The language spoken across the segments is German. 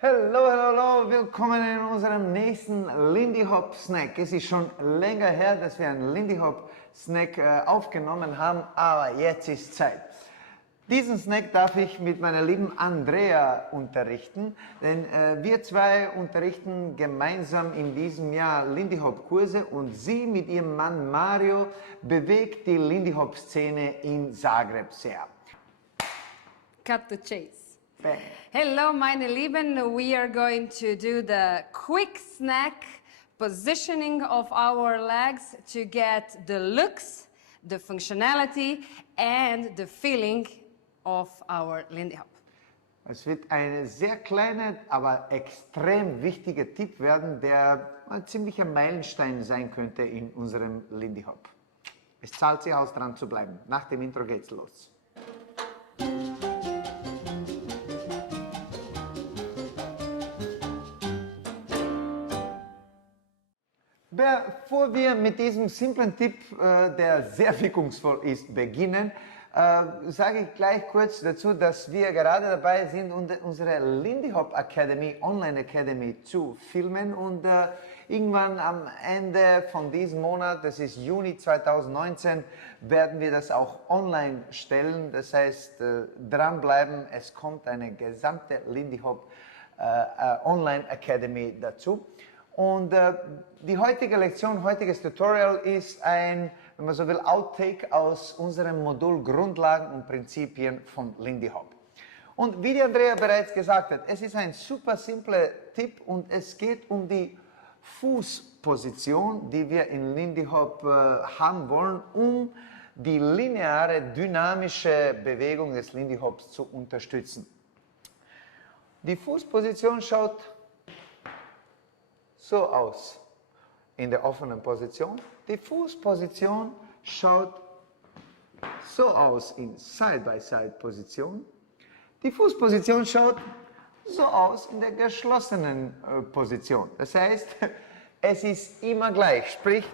Hallo, hallo, hallo, willkommen in unserem nächsten Lindy Hop Snack. Es ist schon länger her, dass wir einen Lindy Hop Snack aufgenommen haben, aber jetzt ist Zeit. Diesen Snack darf ich mit meiner lieben Andrea unterrichten, denn wir zwei unterrichten gemeinsam in diesem Jahr Lindy Hop Kurse und sie mit ihrem Mann Mario bewegt die Lindy Hop Szene in Zagreb sehr. Cut the chase. Bang. Hello, meine Lieben. We are going to do the quick snack positioning of our legs to get the looks, the functionality and the feeling of our Lindy Hop. Es wird ein sehr kleiner, aber extrem wichtiger Tipp werden, der ein ziemlicher Meilenstein sein könnte in unserem Lindy Hop. Es zahlt sich aus, dran zu bleiben. Nach dem Intro geht's los. Bevor wir mit diesem simplen Tipp, der sehr wirkungsvoll ist, beginnen, sage ich gleich kurz dazu, dass wir gerade dabei sind, unsere Lindy Hop Academy, Online Academy zu filmen und irgendwann am Ende von diesem Monat, das ist Juni 2019, werden wir das auch online stellen. Das heißt, dranbleiben, es kommt eine gesamte Lindy Hop Online Academy dazu. Und die heutige Lektion, heutiges Tutorial ist ein, wenn man so will, Outtake aus unserem Modul Grundlagen und Prinzipien von Lindy Hop. Und wie die Andrea bereits gesagt hat, es ist ein super simpler Tipp und es geht um die Fußposition, die wir in Lindy Hop haben wollen, um die lineare, dynamische Bewegung des Lindy Hops zu unterstützen. Die Fußposition schaut so aus in der offenen Position. Die Fußposition schaut so aus in Side-by-Side-Position. Die Fußposition schaut so aus in der geschlossenen Position. Das heißt, es ist immer gleich, sprich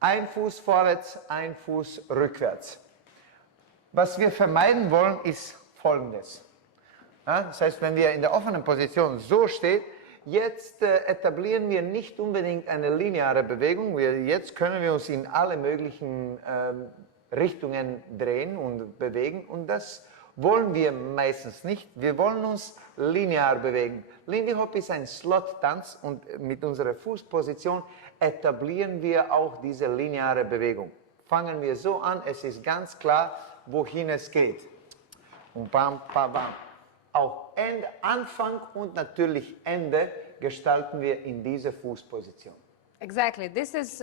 ein Fuß vorwärts, ein Fuß rückwärts. Was wir vermeiden wollen, ist Folgendes. Ja, das heißt, wenn wir in der offenen Position so stehen, jetzt etablieren wir nicht unbedingt eine lineare Bewegung. Jetzt können wir uns in alle möglichen Richtungen drehen und bewegen und das wollen wir meistens nicht. Wir wollen uns linear bewegen. Lindy Hop ist ein Slot-Tanz und mit unserer Fußposition etablieren wir auch diese lineare Bewegung. Fangen wir so an, es ist ganz klar, wohin es geht. Und bam, bam, bam. Auch Anfang und natürlich Ende gestalten wir in dieser Fußposition. Exactly. This is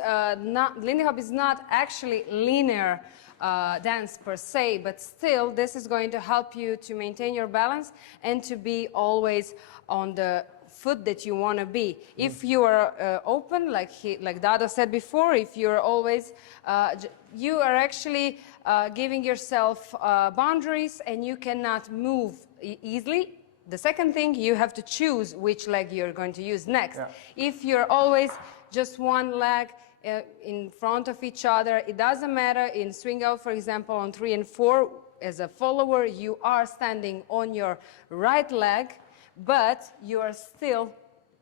Lindy Hop is not actually linear dance per se, but still this is going to help you to maintain your balance and to be always on the foot that you want to be. If you are open, like Dado said before, if you're always, you are actually giving yourself boundaries and you cannot move easily. The second thing, you have to choose which leg you're going to use next. Yeah. If you're always just one leg in front of each other, it doesn't matter. In swing out, for example, on 3 and 4, as a follower, you are standing on your right leg, but you are still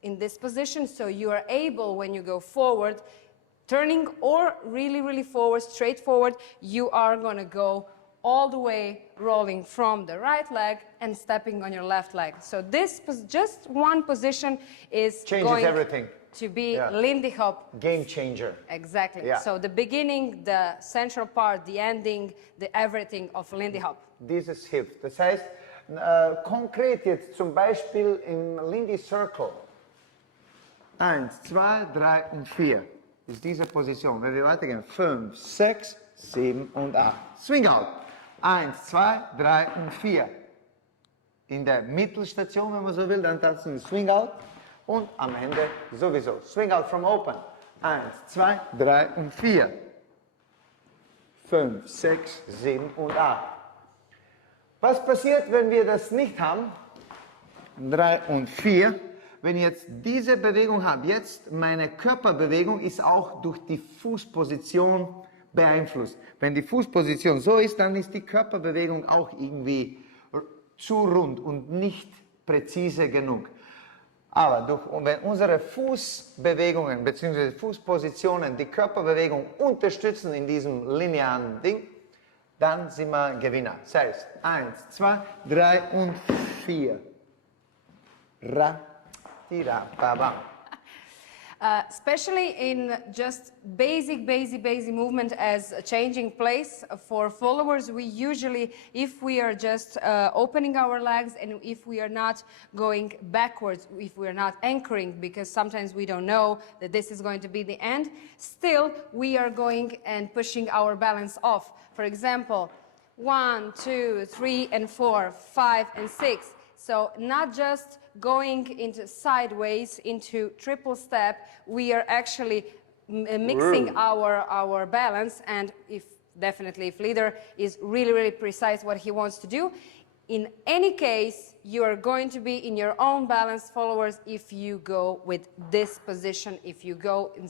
in this position, so you are able, when you go forward, turning or really forward, straight forward, you are going to go all the way rolling from the right leg and stepping on your left leg. So this just one position is changes everything to be Lindy Hop. Game changer. Exactly. Yeah. So the beginning, the central part, the ending, the everything of Lindy Hop. Dieses hilft. Das heißt, konkret jetzt zum Beispiel im Lindy Circle. 1, 2, 3 und 4 ist diese Position. Wenn wir weitergehen, 5, 6, 7 und 8. Swing out. 1, 2, 3 und 4. In der Mittelstation, wenn man so will, dann tanzen wir Swing out und am Ende sowieso. Swing out from open. 1, 2, 3 und 4. 5, 6, 7 und 8. Was passiert, wenn wir das nicht haben? 3 und 4. Wenn ich jetzt diese Bewegung habe, jetzt meine Körperbewegung ist auch durch die Fußposition beeinflusst. Wenn die Fußposition so ist, dann ist die Körperbewegung auch irgendwie zu rund und nicht präzise genug. Aber wenn unsere Fußbewegungen bzw. Fußpositionen die Körperbewegung unterstützen in diesem linearen Ding, dann sind wir Gewinner. Das heißt, 1, 2, 3 und 4. Ra, tira, ba, ba. Especially in just basic movement as a changing place for followers, we usually, if we are just opening our legs and if we are not going backwards, if we are not anchoring, because sometimes we don't know that this is going to be the end, still we are going and pushing our balance off. For example, 1, 2, 3 and 4, 5 and 6. So not just going into sideways, into triple step, we are actually mixing our balance, and if leader is really precise what he wants to do, in any case, you are going to be in your own balance, followers, if you go with this position, if you go and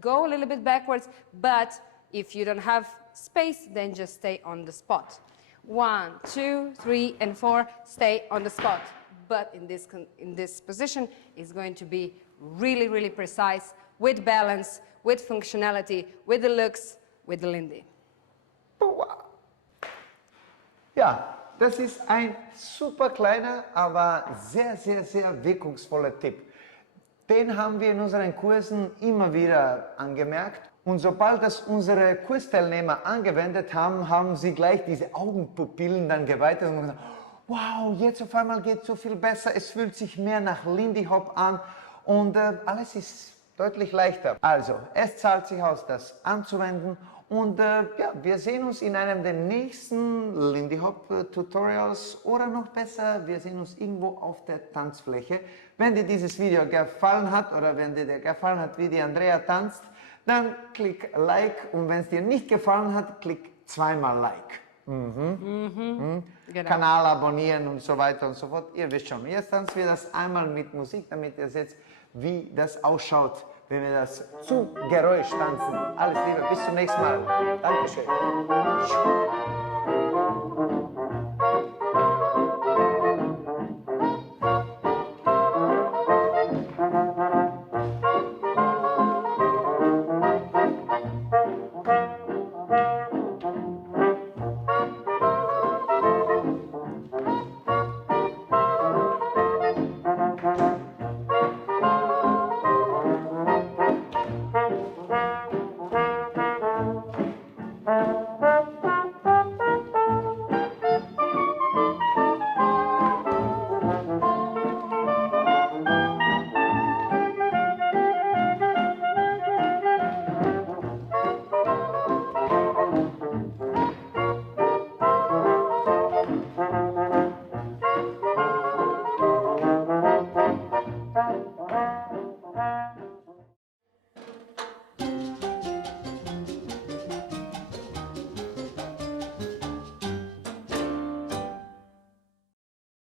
go a little bit backwards, but if you don't have space, then just stay on the spot. 1, 2, 3 and 4, stay on the spot. But in this position is going to be really precise, with balance, with functionality, with the looks, with the Lindy. Ja, das ist ein super kleiner, aber sehr wirkungsvoller Tipp. Den haben wir in unseren Kursen immer wieder angemerkt. Und sobald das unsere Kursteilnehmer angewendet haben, haben sie gleich diese Augenpupillen dann geweitet und gesagt, wow, jetzt auf einmal geht es so viel besser, es fühlt sich mehr nach Lindy Hop an und alles ist deutlich leichter. Also, es zahlt sich aus, das anzuwenden und ja, wir sehen uns in einem der nächsten Lindy Hop Tutorials oder noch besser, wir sehen uns irgendwo auf der Tanzfläche. Wenn dir dieses Video gefallen hat oder wenn dir gefallen hat, wie die Andrea tanzt, dann klick Like und wenn es dir nicht gefallen hat, klick zweimal Like. Genau. Kanal abonnieren und so weiter und so fort. Ihr wisst schon, jetzt tanzen wir das einmal mit Musik, damit ihr seht, wie das ausschaut, wenn wir das zu Geräusch tanzen. Alles Liebe, bis zum nächsten Mal. Dankeschön.